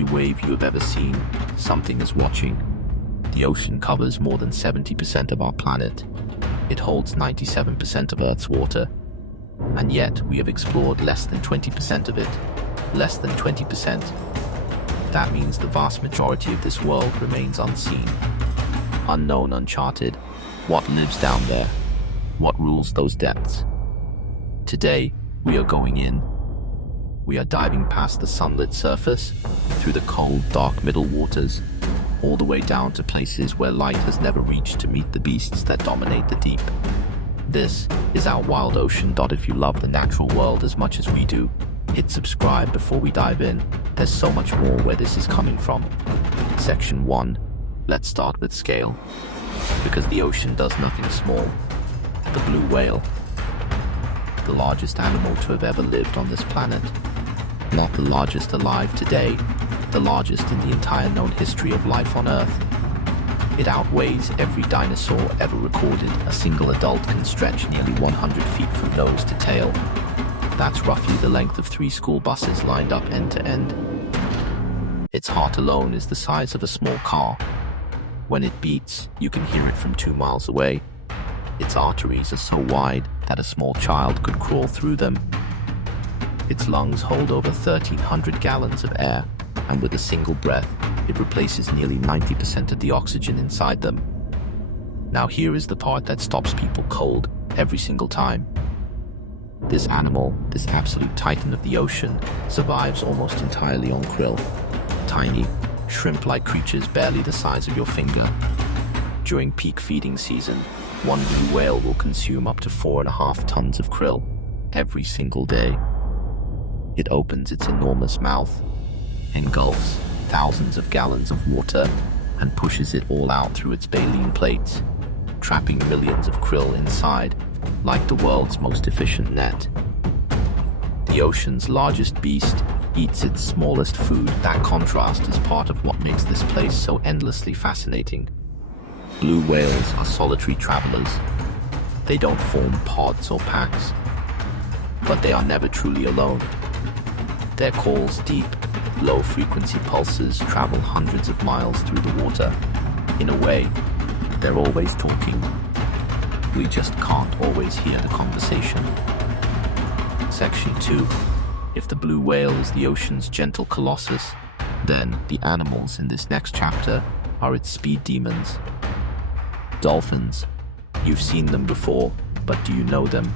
every wave you have ever seen, something is watching. The ocean covers more than 70% of our planet. It holds 97% of Earth's water. And yet, we have explored less than 20% of it. Less than 20%. That means the vast majority of this world remains unseen. Unknown, uncharted. What lives down there? What rules those depths? Today, we are going in. We are diving past the sunlit surface, through the cold, dark middle waters, all the way down to places where light has never reached to meet the beasts that dominate the deep. This is our wild ocean. If you love the natural world as much as we do, hit subscribe before we dive in. There's so much more where this is coming from. Section 1. Let's start with scale. Because the ocean does nothing small. The blue whale. The largest animal to have ever lived on this planet. Not the largest alive today, the largest in the entire known history of life on Earth. It outweighs every dinosaur ever recorded. A single adult can stretch nearly 100 feet from nose to tail. That's roughly the length of 3 school buses lined up end to end. Its heart alone is the size of a small car. When it beats, you can hear it from 2 miles away. Its arteries are so wide that a small child could crawl through them. Its lungs hold over 1,300 gallons of air, and with a single breath, it replaces nearly 90% of the oxygen inside them. Now here is the part that stops people cold every single time. This animal, this absolute titan of the ocean, survives almost entirely on krill. Tiny, shrimp-like creatures barely the size of your finger. During peak feeding season, one blue whale will consume up to 4.5 tons of krill every single day. It opens its enormous mouth, engulfs thousands of gallons of water, and pushes it all out through its baleen plates, trapping millions of krill inside, like the world's most efficient net. The ocean's largest beast eats its smallest food. That contrast is part of what makes this place so endlessly fascinating. Blue whales are solitary travelers. They don't form pods or packs, but they are never truly alone. Their calls, deep, low-frequency pulses, travel hundreds of miles through the water. In a way, they're always talking. We just can't always hear the conversation. Section 2. If the blue whale is the ocean's gentle colossus, then the animals in this next chapter are its speed demons. Dolphins. You've seen them before, but do you know them?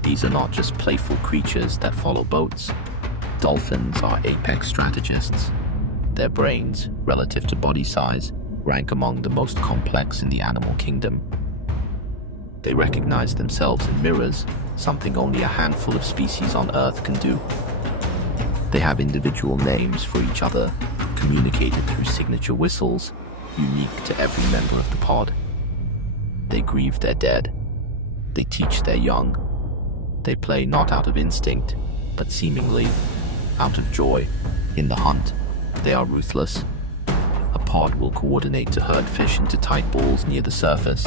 These are not just playful creatures that follow boats. Dolphins are apex strategists. Their brains, relative to body size, rank among the most complex in the animal kingdom. They recognize themselves in mirrors, something only a handful of species on Earth can do. They have individual names for each other, communicated through signature whistles, unique to every member of the pod. They grieve their dead. They teach their young. They play not out of instinct, but seemingly out of joy. In the hunt, they are ruthless. A pod will coordinate to herd fish into tight balls near the surface,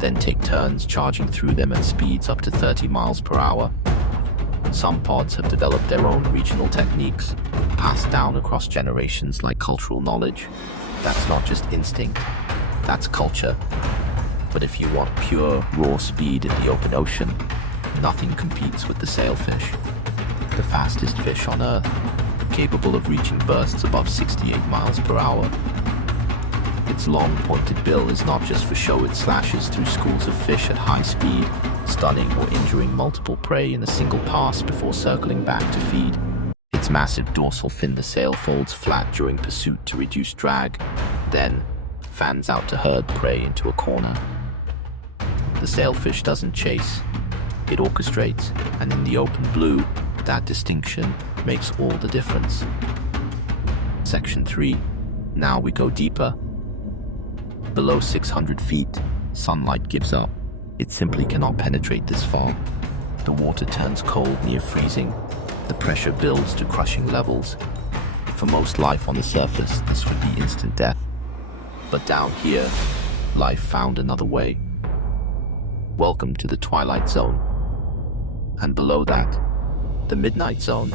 then take turns charging through them at speeds up to 30 miles per hour. Some pods have developed their own regional techniques, passed down across generations like cultural knowledge. That's not just instinct, that's culture. But if you want pure, raw speed in the open ocean, nothing competes with the sailfish, the fastest fish on Earth, capable of reaching bursts above 68 miles per hour. Its long, pointed bill is not just for show. It slashes through schools of fish at high speed, stunning or injuring multiple prey in a single pass before circling back to feed. Its massive dorsal fin, the sail, folds flat during pursuit to reduce drag, then fans out to herd prey into a corner. The sailfish doesn't chase, it orchestrates, and in the open blue, that distinction makes all the difference. Section 3. Now we go deeper. Below 600 feet, sunlight gives up. It simply cannot penetrate this far. The water turns cold near freezing. The pressure builds to crushing levels. For most life on the surface, this would be instant death. But down here, life found another way. Welcome to the Twilight Zone. And below that, the Midnight Zone.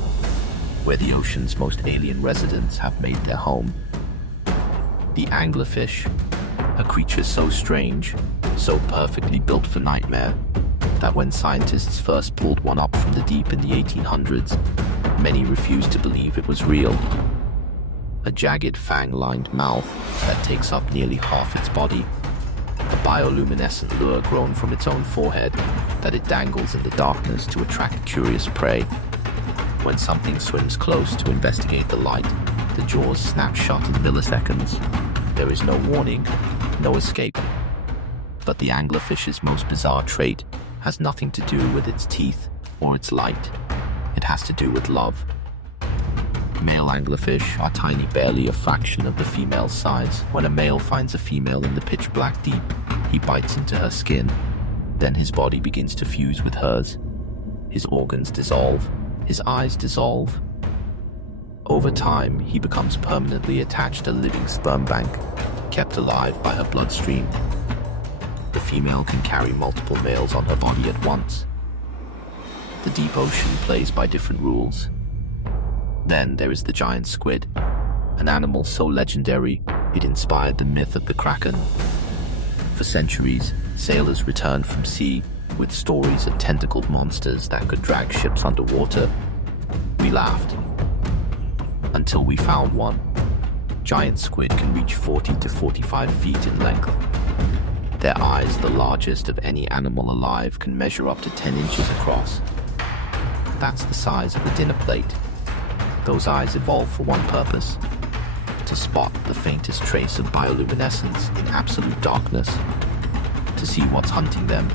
where the ocean's most alien residents have made their home. The anglerfish, a creature so strange, so perfectly built for nightmare, that when scientists first pulled one up from the deep in the 1800s, many refused to believe it was real. A jagged fang-lined mouth that takes up nearly half its body, a bioluminescent lure grown from its own forehead that it dangles in the darkness to attract curious prey. When something swims close to investigate the light, the jaws snap shut in milliseconds. There is no warning, no escape. But the anglerfish's most bizarre trait has nothing to do with its teeth or its light. It has to do with love. Male anglerfish are tiny, barely a fraction of the female's size. When a male finds a female in the pitch-black deep, he bites into her skin. Then his body begins to fuse with hers. His organs dissolve. His eyes dissolve. Over time, he becomes permanently attached to a living sperm bank, kept alive by her bloodstream. The female can carry multiple males on her body at once. The deep ocean plays by different rules. Then there is the giant squid, an animal so legendary it inspired the myth of the Kraken. For centuries, sailors returned from sea with stories of tentacled monsters that could drag ships underwater. We laughed until we found one. Giant squid can reach 40 to 45 feet in length. Their eyes, the largest of any animal alive, can measure up to 10 inches across. That's the size of a dinner plate. Those eyes evolved for one purpose: to spot the faintest trace of bioluminescence in absolute darkness, to see what's hunting them,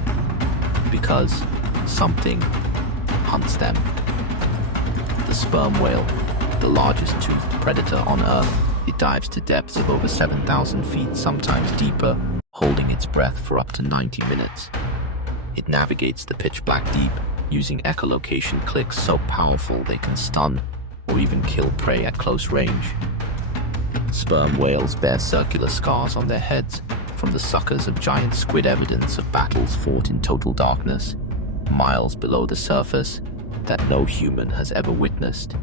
because something hunts them. The sperm whale, the largest toothed predator on Earth, it dives to depths of over 7,000 feet, sometimes deeper, holding its breath for up to 90 minutes. It navigates the pitch-black deep, using echolocation clicks so powerful they can stun or even kill prey at close range. Sperm whales bear circular scars on their heads from the suckers of giant squid, evidence of battles fought in total darkness, miles below the surface, that no human has ever witnessed.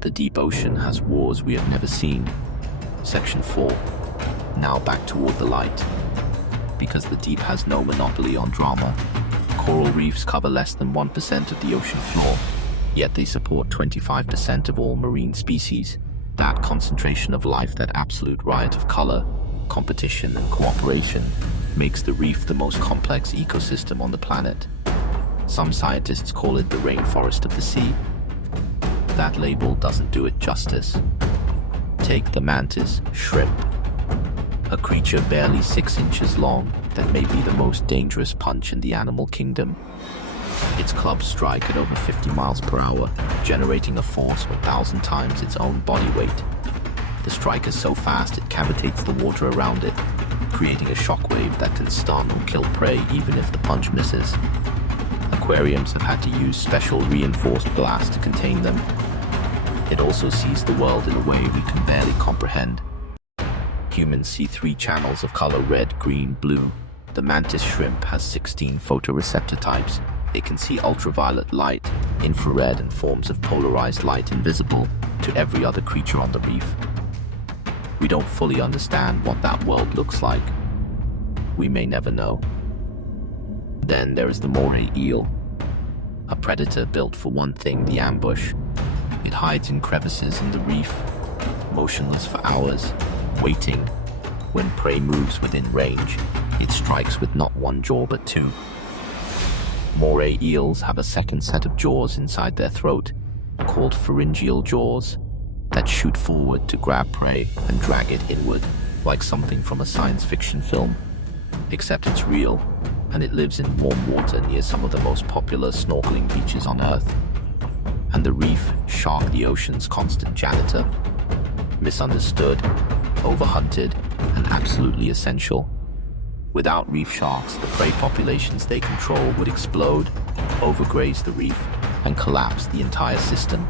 The deep ocean has wars we have never seen. Section 4. Now back toward the light. Because the deep has no monopoly on drama, coral reefs cover less than 1% of the ocean floor, yet they support 25% of all marine species. That concentration of life, that absolute riot of color, competition, and cooperation, makes the reef the most complex ecosystem on the planet. Some scientists call it the rainforest of the sea. That label doesn't do it justice. Take the mantis shrimp, a creature barely 6 inches long that may be the most dangerous punch in the animal kingdom. Its clubs strike at over 50 miles per hour, generating a force 1,000 times its own body weight. The strike is so fast it cavitates the water around it, creating a shockwave that can stun or kill prey even if the punch misses. Aquariums have had to use special reinforced glass to contain them. It also sees the world in a way we can barely comprehend. Humans see 3 channels of color: red, green, blue. The mantis shrimp has 16 photoreceptor types. They can see ultraviolet light, infrared, and forms of polarized light invisible to every other creature on the reef. We don't fully understand what that world looks like. We may never know. Then there is the moray eel, a predator built for one thing: the ambush. It hides in crevices in the reef, motionless for hours, waiting. When prey moves within range, it strikes with not one jaw but 2. Moray eels have a second set of jaws inside their throat, called pharyngeal jaws, that shoot forward to grab prey and drag it inward, like something from a science fiction film. Except it's real, and it lives in warm water near some of the most popular snorkeling beaches on Earth. And the reef, shark, the ocean's constant janitor. Misunderstood, overhunted, and absolutely essential. Without reef sharks, the prey populations they control would explode, overgraze the reef, and collapse the entire system.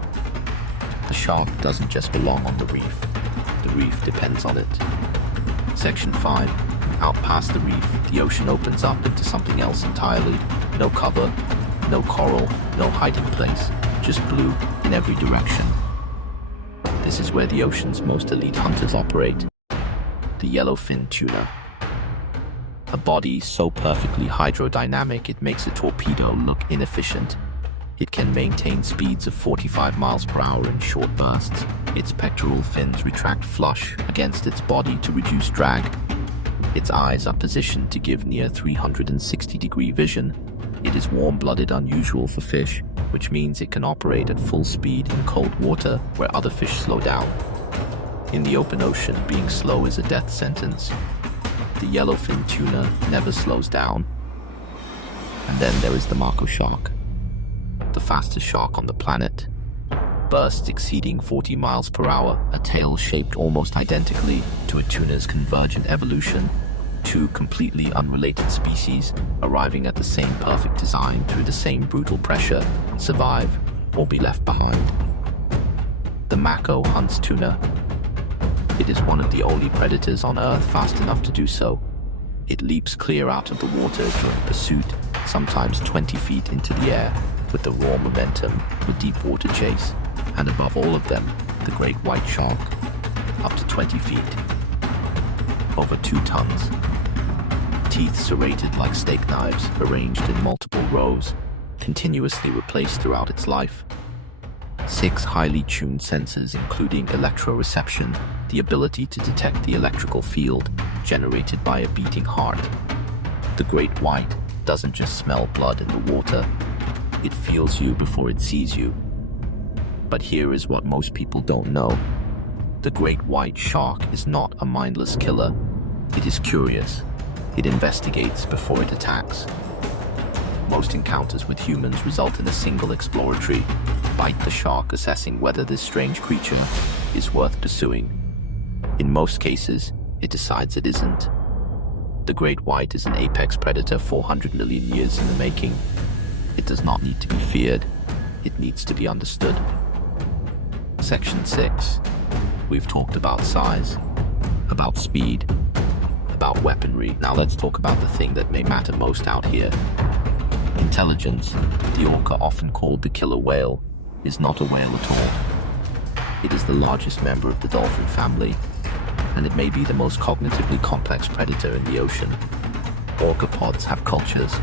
The shark doesn't just belong on the reef depends on it. Section 5. Out past the reef, the ocean opens up into something else entirely. No cover, no coral, no hiding place, just blue in every direction. This is where the ocean's most elite hunters operate. The yellowfin tuna. A body so perfectly hydrodynamic it makes a torpedo look inefficient. It can maintain speeds of 45 miles per hour in short bursts. Its pectoral fins retract flush against its body to reduce drag. Its eyes are positioned to give near 360-degree vision. It is warm-blooded, unusual for fish, which means it can operate at full speed in cold water where other fish slow down. In the open ocean, being slow is a death sentence. The yellowfin tuna never slows down. And then there is the mako shark, the fastest shark on the planet. Bursts exceeding 40 miles per hour, a tail shaped almost identically to a tuna's convergent evolution. Two completely unrelated species arriving at the same perfect design through the same brutal pressure, survive or be left behind. The mako hunts tuna. It is one of the only predators on Earth fast enough to do so. It leaps clear out of the water during pursuit, sometimes 20 feet into the air, with the raw momentum of a deep water chase. And above all of them, the great white shark, up to 20 feet, over 2 tons. Teeth serrated like steak knives, arranged in multiple rows, continuously replaced throughout its life. 6 highly tuned sensors, including electroreception, the ability to detect the electrical field generated by a beating heart. The great white doesn't just smell blood in the water, it feels you before it sees you. But here is what most people don't know. The great white shark is not a mindless killer. It is curious. It investigates before it attacks. Most encounters with humans result in a single exploratory bite, the shark assessing whether this strange creature is worth pursuing. In most cases, it decides it isn't. The great white is an apex predator 400 million years in the making. It does not need to be feared. It needs to be understood. Section 6. We've talked about size, about speed, about weaponry. Now let's talk about the thing that may matter most out here. Intelligence. The orca, often called the killer whale, is not a whale at all. It is the largest member of the dolphin family, and it may be the most cognitively complex predator in the ocean. Orcapods have cultures.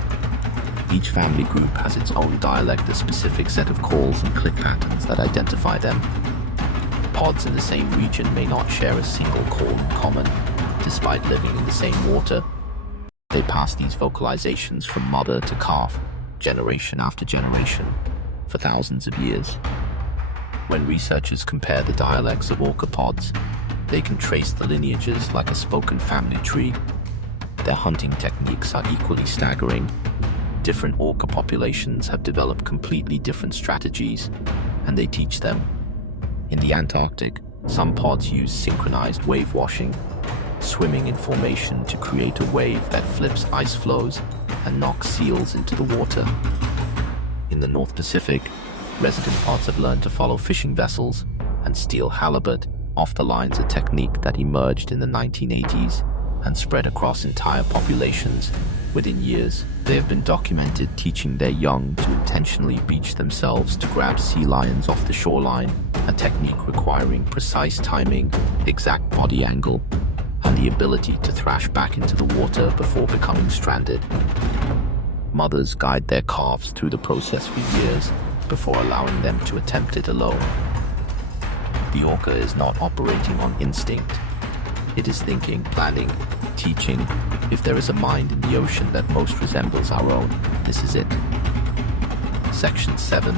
Each family group has its own dialect, a specific set of calls and click patterns that identify them. Pods in the same region may not share a single call in common, despite living in the same water. They pass these vocalizations from mother to calf, generation after generation, for thousands of years. When researchers compare the dialects of orcapods, they can trace the lineages like a spoken family tree. Their hunting techniques are equally staggering. Different orca populations have developed completely different strategies, and they teach them. In the Antarctic, some pods use synchronized wave washing, swimming in formation to create a wave that flips ice floes and knocks seals into the water. In the North Pacific, resident pods have learned to follow fishing vessels and steal halibut off the lines, a technique that emerged in the 1980s and spread across entire populations within years. They have been documented teaching their young to intentionally beach themselves to grab sea lions off the shoreline, a technique requiring precise timing, exact body angle, and the ability to thrash back into the water before becoming stranded. Mothers guide their calves through the process for years before allowing them to attempt it alone. The orca is not operating on instinct. It is thinking, planning, teaching. If there is a mind in the ocean that most resembles our own, this is it. Section 7.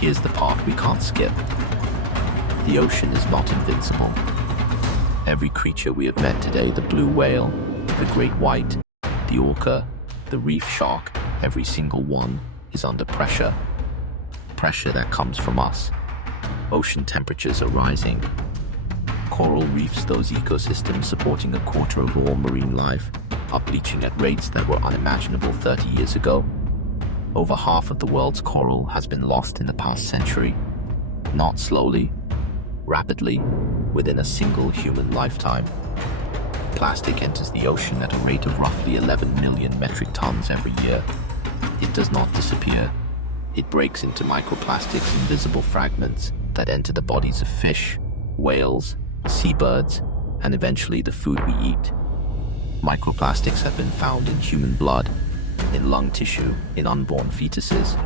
Here's the part we can't skip. The ocean is not invincible. Every creature we have met today, the blue whale, the great white, the orca, the reef shark, every single one is under pressure. Pressure that comes from us. Ocean temperatures are rising. Coral reefs, those ecosystems supporting a quarter of all marine life, are bleaching at rates that were unimaginable 30 years ago. Over half of the world's coral has been lost in the past century. Not slowly, rapidly, within a single human lifetime. Plastic enters the ocean at a rate of roughly 11 million metric tons every year. It does not disappear. It breaks into microplastics, invisible fragments that enter the bodies of fish, whales, seabirds, and eventually the food we eat. Microplastics have been found in human blood, in lung tissue, in unborn fetuses.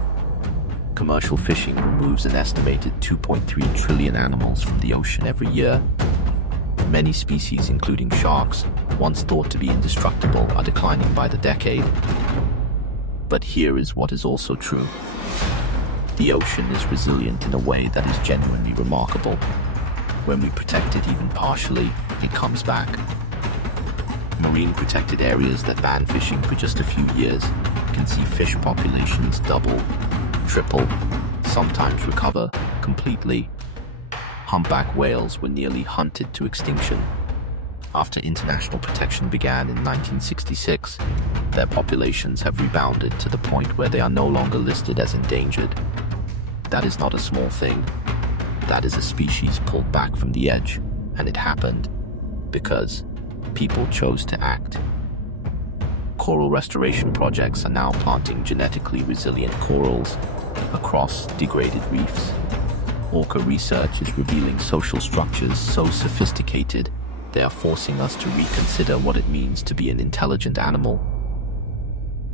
Commercial fishing removes an estimated 2.3 trillion animals from the ocean every year. Many species, including sharks, once thought to be indestructible, are declining by the decade. But here is what is also true. The ocean is resilient in a way that is genuinely remarkable. When we protect it even partially, it comes back. Marine protected areas that ban fishing for just a few years can see fish populations double, triple, sometimes recover completely. Humpback whales were nearly hunted to extinction. After international protection began in 1966, their populations have rebounded to the point where they are no longer listed as endangered. That is not a small thing. That is a species pulled back from the edge, and it happened because people chose to act. Coral restoration projects are now planting genetically resilient corals across degraded reefs. Orca research is revealing social structures so sophisticated they are forcing us to reconsider what it means to be an intelligent animal.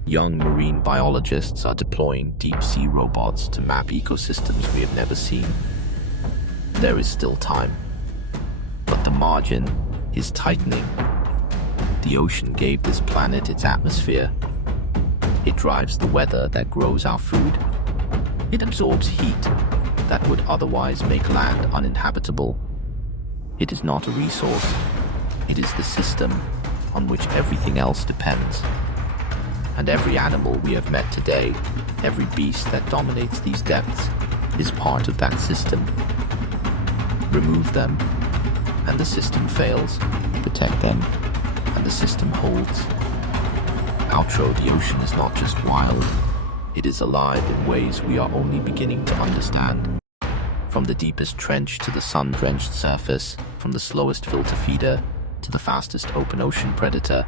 Young marine biologists are deploying deep-sea robots to map ecosystems we have never seen. There is still time, but the margin is tightening. The ocean gave this planet its atmosphere. It drives the weather that grows our food. It absorbs heat that would otherwise make land uninhabitable. It is not a resource. It is the system on which everything else depends. And every animal we have met today, every beast that dominates these depths, is part of that system. Remove them, and the system fails. Protect them, and the system holds. Outro, the ocean is not just wild. It is alive in ways we are only beginning to understand. From the deepest trench to the sun-drenched surface, from the slowest filter feeder to the fastest open ocean predator,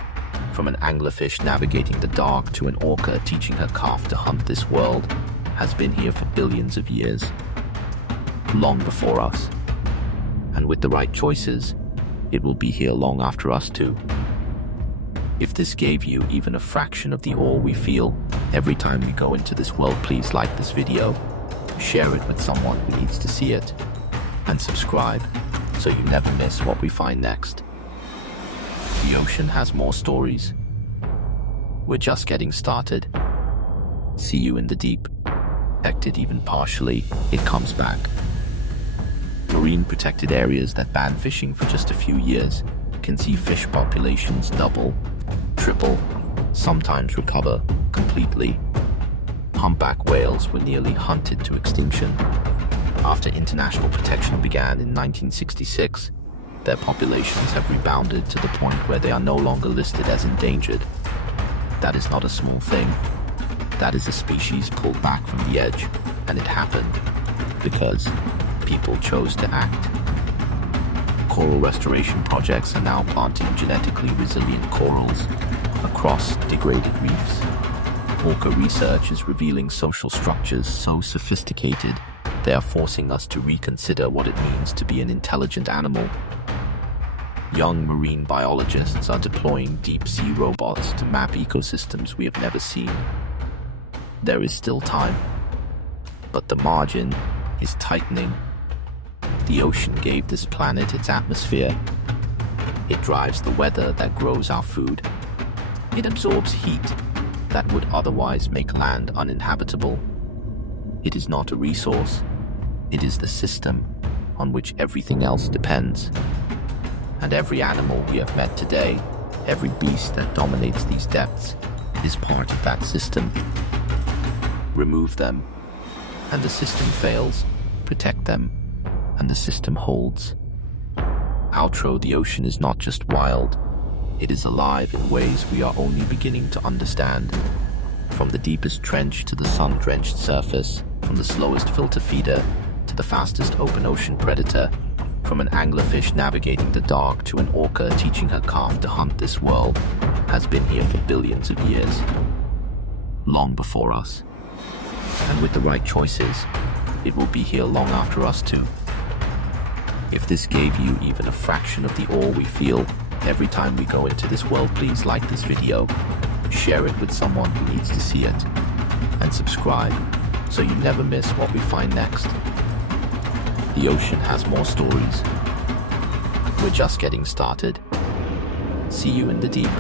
from an anglerfish navigating the dark to an orca teaching her calf to hunt, this world has been here for billions of years, long before us. And with the right choices, it will be here long after us too. If this gave you even a fraction of the awe we feel every time we go into this world, please like this video, share it with someone who needs to see it, and subscribe so you never miss what we find next. The ocean has more stories. We're just getting started. See you in the deep. Protected even partially, it comes back. Marine protected areas that ban fishing for just a few years can see fish populations double, triple, sometimes recover completely. Humpback whales were nearly hunted to extinction. After international protection began in 1966, their populations have rebounded to the point where they are no longer listed as endangered. That is not a small thing. That is a species pulled back from the edge, and it happened because people chose to act. Coral restoration projects are now planting genetically resilient corals across degraded reefs. Orca research is revealing social structures so sophisticated they are forcing us to reconsider what it means to be an intelligent animal. Young marine biologists are deploying deep-sea robots to map ecosystems we have never seen. There is still time, but the margin is tightening. The ocean gave this planet its atmosphere. It drives the weather that grows our food. It absorbs heat that would otherwise make land uninhabitable. It is not a resource. It is the system on which everything else depends. And every animal we have met today, every beast that dominates these depths, is part of that system. Remove them, and the system fails. Protect them, and the system holds. Outro, the ocean is not just wild. It is alive in ways we are only beginning to understand. From the deepest trench to the sun-drenched surface, from the slowest filter feeder to the fastest open ocean predator, from an anglerfish navigating the dark to an orca teaching her calf to hunt, this world has been here for billions of years, long before us. And with the right choices, it will be here long after us too. If this gave you even a fraction of the awe we feel every time we go into this world, please like this video, share it with someone who needs to see it, and subscribe so you never miss what we find next. The ocean has more stories. We're just getting started. See you in the deep.